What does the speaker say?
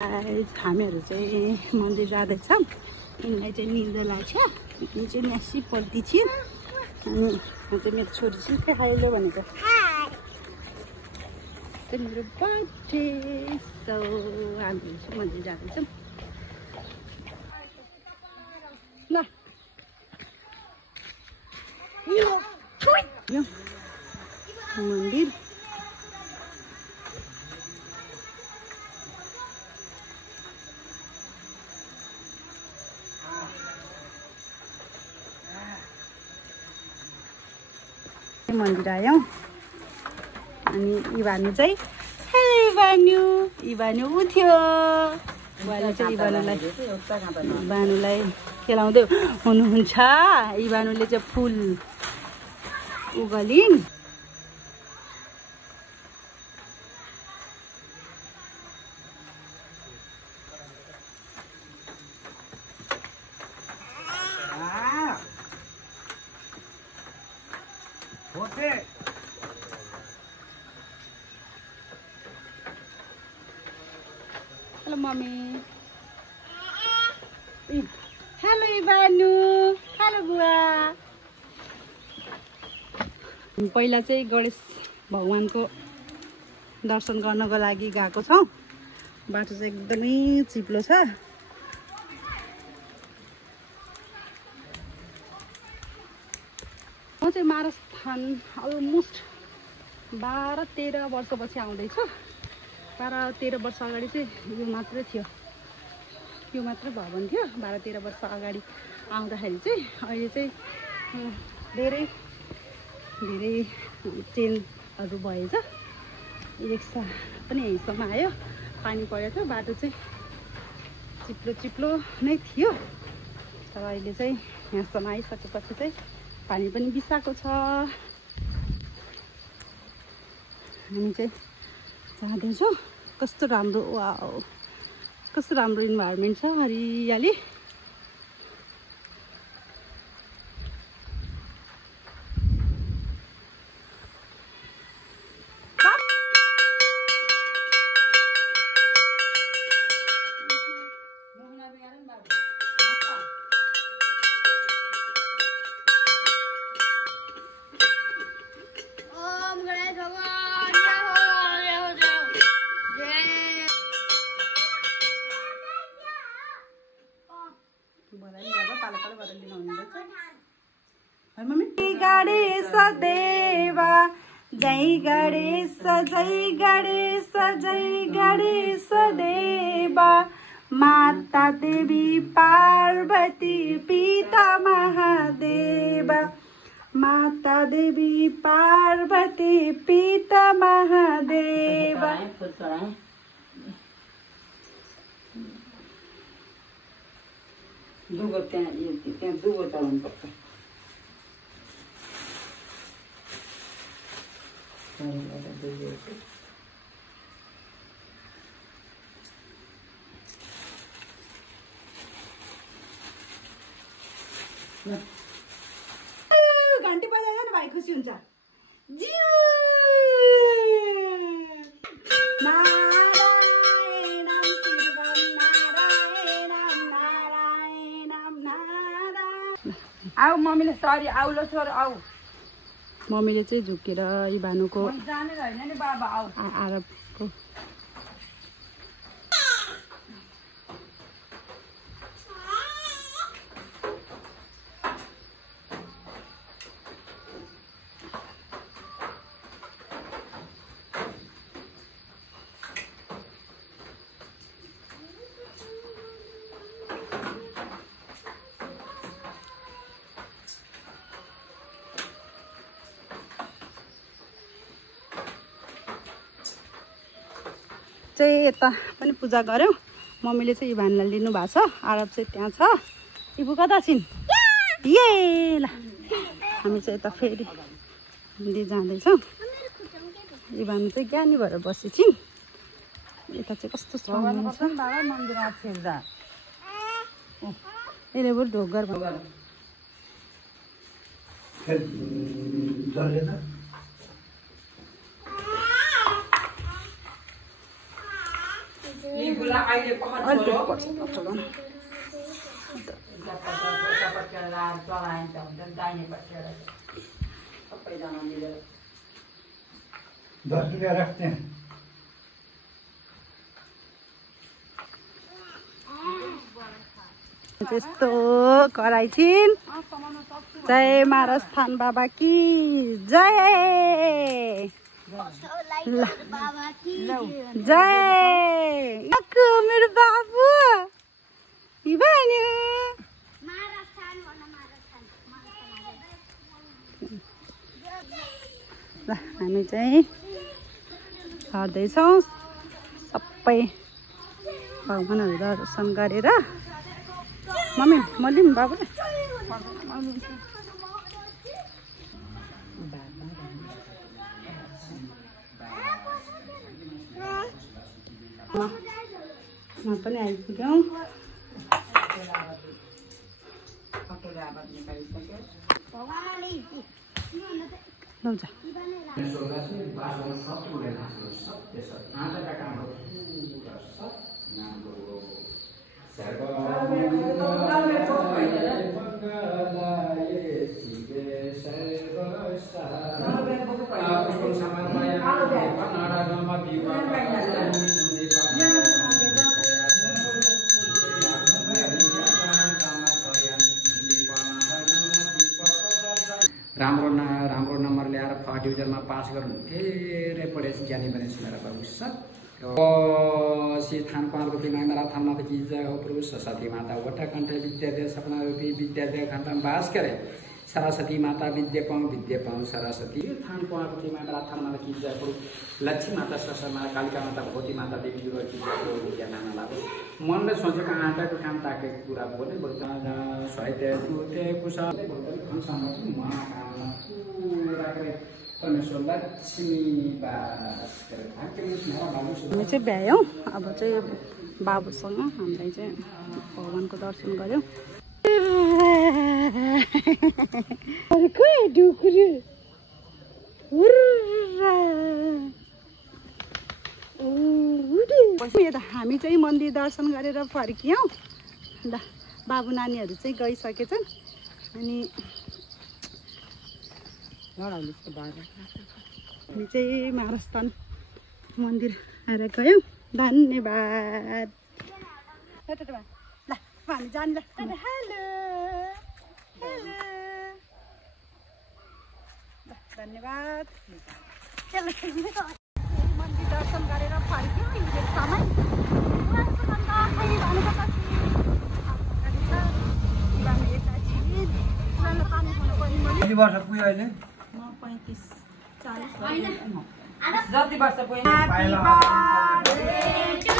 हामीहरू चाहिँ मन्दिर जाँदैछौँ। यिनलाई चाहिँ निद्रा लाग्छ। यिनी चाहिँ न्यासी पल्टी थियो अनि चाहिँ मेरो छोरी चाहिँ खाइलो भनेको चाहिँ मेरो बर्थडे। सो हामीहरू चाहिँ मन्दिर जाँदैछौँ। ल यो मन्दिर मन्दिर आयौँ अनि इभानु चाहिँ इभानु उठ्यो। बुवाले चाहिँ इभानुलाई खेलाउँदै हुनुहुन्छ। इभानुले चाहिँ फुल उगलिन्। Hello mommy. Hello Ivanu. Hello बुवा। पहिला चाहिँ गणेश भगवानको दर्शन गर्नको लागि गएको छौँ। बाटो चाहिँ एकदमै चिप्लो छ। म चाहिँ मारस्थान अलमोस्ट 12-13 वर्षपछि आउँदैछु। 12-13 वर्ष अगाडि चाहिँ यो मात्रै थियो, यो मात्रै भवन थियो। 12-13 वर्ष अगाडि आउँदाखेरि चाहिँ अहिले चाहिँ धेरै चेन्जहरू भएछ। रिक्सा पनि यहीँसम्म आयो। पानी परेको थियो, बाटो चाहिँ चिप्लो नै थियो। तर अहिले चाहिँ यहाँसम्म आइसकेपछि चाहिँ पानी पनि बिसाएको छ। हामी चाहिँ जाँदैछौँ। कस्तो राम्रो, वाउ कस्तो राम्रो इन्भाइरोमेन्ट छ, हरियाली। गणेश देवा जय गणेश, जय गणेश, जय गणेश देवा। माता देवी पार्वती पिता महादेव। माता देवी पार्वती पिता महादेव। दुगो त्यहाँ दुगो चलाउनु पर्छ। घन्टी बजाएर नि भाइ खुसी हुन्छ। आऊ मम्मीले सरी आउलो छोर आऊ। मम्मीले चाहिँ झुकेर इभानुको जाने होइन नि बाबा आऊ। आरबको चाहिँ यता पनि पूजा गऱ्यौँ। मम्मीले चाहिँ इभानलाई लिनु भएको छ। आरब चाहिँ त्यहाँ छ। इबु कता छिन्? ए ल हामी चाहिँ यता फेरि मन्दिर जाँदैछौँ। इभान चाहिँ ज्ञानी भएर बसेछिन्। यता चाहिँ कस्तो छ मन्दिर यसले बरु ढोगर लिगुला अहिले पखत अलिक छोरो पर्छ चलाउनु चलाइन्छ हुन्छ दाहिनेपट्टि सबैजना मिलेर 10 रुपया रखते हैं त्यस्तो कराइछिन् जय महाराजस्थान बाबा की जय जय मेरो बाबु ल हामी चाहिँ झर्दैछौँ सबै भगवानहरू दर्शन गरेर मम्मी म लिऊँ बाबुलाई म पनि आइपुग्यौँ लौ जा राम्रो नम्बर ल्याएर फर्स्ट डिभिजनमा पास गर्नु धेरै पढेपछि ज्ञानी बनेछ मेरा प्रभु श्री थान पार्वती मेरा थान माता की जय हो प्रभु सरस्वती माता वटा कंठ विद्यादय सपना रूपी विद्यादय घंटा में वास करे सरस्वती माता विद्या पाऊँ सरस्वती थान पार्वती मेरा थान माता की जय प्रभु लक्ष्मी माता सरस्वती माता कालिका माता भगवती माता देवी दुर्गा की जय विद्या नाम लागो मन में सोचेको आँटाको काम ताकेको कुरा बोले बोल्दा साहित्य दुते कुशल हामी चाहिँ भ्यायौँ अब चाहिँ बाबुसँग हामीलाई चाहिँ भगवानको दर्शन गऱ्यौँ हामी चाहिँ मन्दिर दर्शन गरेर फर्कियौँ ल बाबु नानीहरू चाहिँ गइसकेछन् अनि हामी चाहिँ महाराजस्थान मन्दिर आएर गयौँ धन्यवाद ल हामी जाने ल हेलो धन्यवाद मन्दिर दर्शन गरेर फर्क्यौँ हिजोसम्म कति वर्ष पुग्यो अहिले 35 40 जति वर्ष पुग्यो Happy birthday to